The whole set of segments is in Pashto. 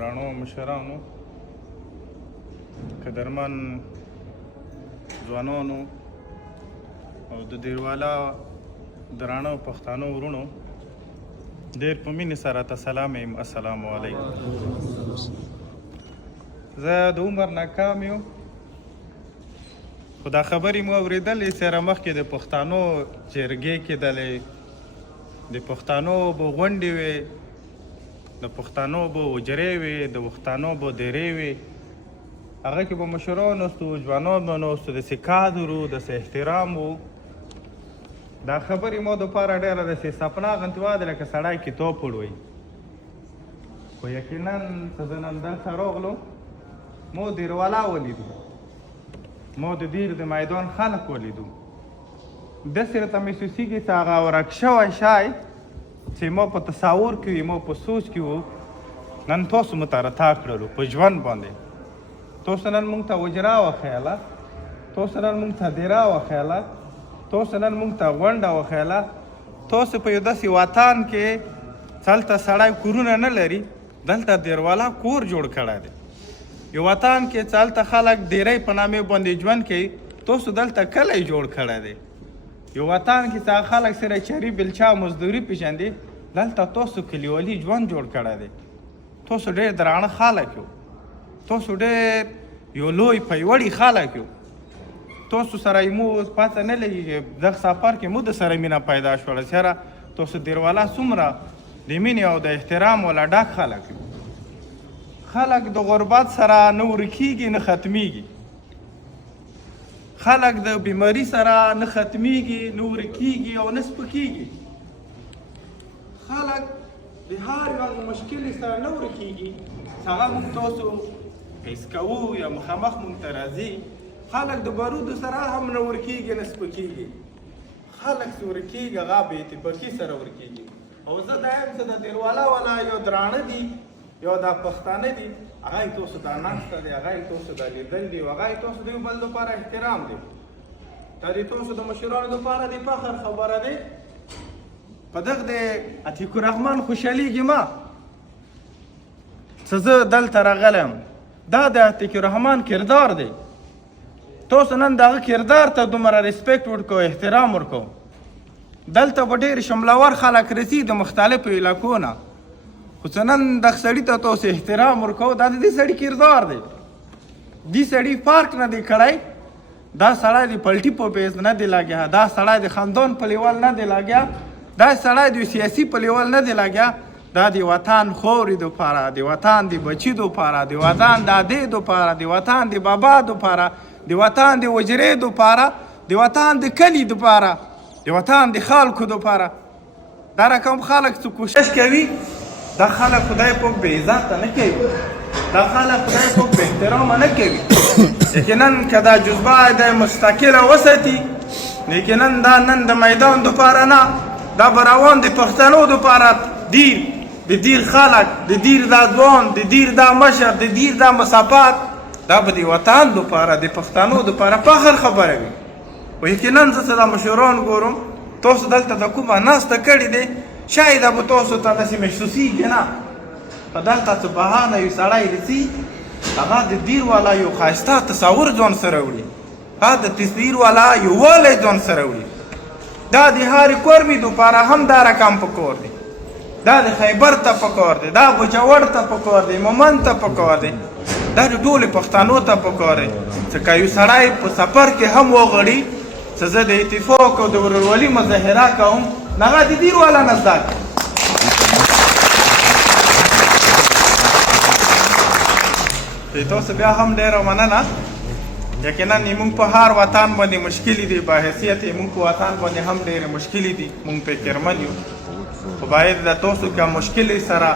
درانو مشرانو قدرمن ځوانانو او د دیروالا درانو پښتانو ورونو ډېر په مینې سره ته سلام یم. السلام علیکم. زه د عمر ناکام یم خو دا خبرې مو اورېدلې سره مخکې د پښتانو جرګې کېدلې، د پښتانو به غونډې وې، د پښتانو به حجرې وې، د پښتانو به درې وې. هغه کې به مشران اوسو، ځوانان به ناست وو، داسې کادر وو، داسې احترام وو. دا خبرې مو دپاره ډېره داسې سپنا غوندې وه لکه سړی کتاب پړوي. خو یقینا چې زه نن دلته راغلو مو دیروالا ولیدو، مو د دیر د میدان خلک ولیدو. داسې راته محسوسېږي چې هغه ورک شوی شی چې ما په تصور کې وي، ما په سوچ کې وو، نن تاسو مو ته راتاو کړلو په ژوند باندې. تاسو نن موږ ته حجره وښیله، تاسو نن موږ ته دیره وښیله، تاسو نن موږ ته غونډه وښیله. تاسو په یو داسې وطن کې هلته سړی کورونه نه لري، دلته دیروالا کور جوړ کړی دی. یو وطن کې چې هلته خلک ډیرۍ په نامې باندې ژوند کوي، تاسو دلته کلی جوړ کړی دی. یو وطن کې چې خلک سره چري بلچا مزدوري پېژندي، دلته تاسو کلیوالي ژوند جوړ کړی دی. تاسو ډېر درانه خلک یو، تاسو ډېر یو لوی پیوړي خلک یو. تاسو سره مو پته نه لګېږي دغه سفر کې مو د سره مینه پیدا شوله. چېرې تاسو دیروالا څومره د مینې او د احترام والا ډک خلک یو. خلک د غربت سره نه ورکېږي نه ختمیږي، خلک د بیماري سره نه ختمیږي نه ورکېږي او نه سپکېږي. خلک د هر یو مشکل سره نه ورکېږي، هغه موږ تاسو حس کوو یا مخامخ موږ ته راځي. خلک د بارودو سره هم نه ورکېږي نه سپکېږي. خلک چې ورکېږي هغه بې اتفاقي سره ورکېږي. او زه دا یم چې د دیروالا والا یو درانه دي یا دا پښتانه دي، هغه یې تاسو ته ناسته دی، هغه یې تاسو ته لیدل دي، هغه یې تاسو د یو بل دپاره احترام دی. دا د تاسو د مشرانو دپاره د فخر خبره دی. په دغه د عتیق الرحمن خوشحالېږي ما چې زه دلته راغلی یم. دا د عتیق الرحمن کردار دی. تاسو نن د هغه کردار ته دومره ریسپیکټ ورکوو، احترام ورکوو. دلته به ډېر شملور خلک راځي د مختلفو علاقو نه، خو چې نن دغه سړي ته تاسو احترام ورکوو، دا د دې سړي کردار دی. دې سړي پارک نه دی کړی، دا سړی د پلټي په بیس نه دی لګیا، دا سړی د خاندان په لیول نه دی لګیا، دا سړی د سیاسي په لیول نه دی لګیا. دا د وطن خورې دپاره، د وطن د بچي دپاره، د وطن د ادې دپاره، د وطن د بابا دپاره، د وطن د وجرې دپاره، د وطن د کلي دپاره، د وطن د خلکو دپاره. دا رقم خلک چې کوشش کوي، دا خلک خدای پاک بې عزته نه کوي، دا خلک خدای پاک بې احترامه نه کوي. یقینا که دا جذبه د مستقله وساتي، یقینا دا نن د میدان دپاره نه، دا به روان د پښتنو دپاره دیر، د دیر خلک، د دیر دا ځوان، د دیر دا مشر، د دیر دا مسافات، دا به د وطن دپاره د پښتنو دپاره فخر خبره وي. خو یقینا زه چې دا مشران ګورم، تاسو دلته د کومه ناسته کړې دی، شاید به تاسو ته داسې محسوسېږي نه. په دلته چې بهر نه یو سړی رسي، هغه د دیر والا یو ښایسته تصور ځان سره وړي، هغه د تصویر والا یووالی ځان سره وړي. دا د هر کورمي دپاره هم دا رقم پکار دی، دا د خیبر ته پکار دی، دا بجوړ ته پکار دی، مومند ته پکار دی، دا د ټولو پښتنو ته پکار دی چې که یو سړی په سفر کې هم وغړي چې زه د اتفاق او د ورورولي مظاهره کوم، هغه د دیر والا نه زده کړي. تاسو بیا هم ډېره مننه. یقینا موږ په هر وطن باندې مشکلې دي، با حیثیت موږ په وطن باندې هم ډېرې مشکلې دي، موږ پرې کرمن یو. خو باید د تاسو که مشکلې سره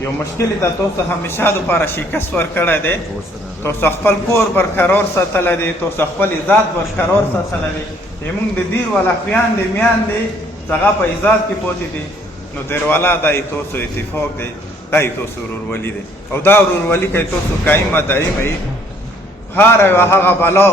یو مشکل د تاسو همیشه دپاره شکست ورکړی دی. تاسو خپل کور برقرار ساتلی دی، تاسو خپل عزت برقرار ساتلی دی. موږ د دیر والا خویندې میندې چې هغه په عزت کې پاتې دي، نو دیروالا دا یې تاسو اتفاق دی، دا یې تاسو ورورولي دی. او دا ورورولي که تاسو قایمه دایمه وي، هر یوه هغه بلا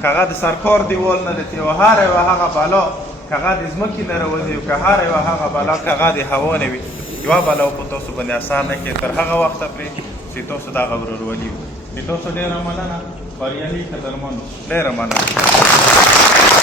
که هغه د سرکار دیوال نه دی، او هر یوه هغه بلا که هغه د ځمکې نه راوځي، او که هر یوه هغه بلا که هغه د هوا نه وي، یوه بلا په تاسو باندې اسانه کې تر هغه وخته پرې چې تاسو دغه ورورولي وکړئ. د تاسو ډېره مننه. بریالي قدرمنو ډېره مننه.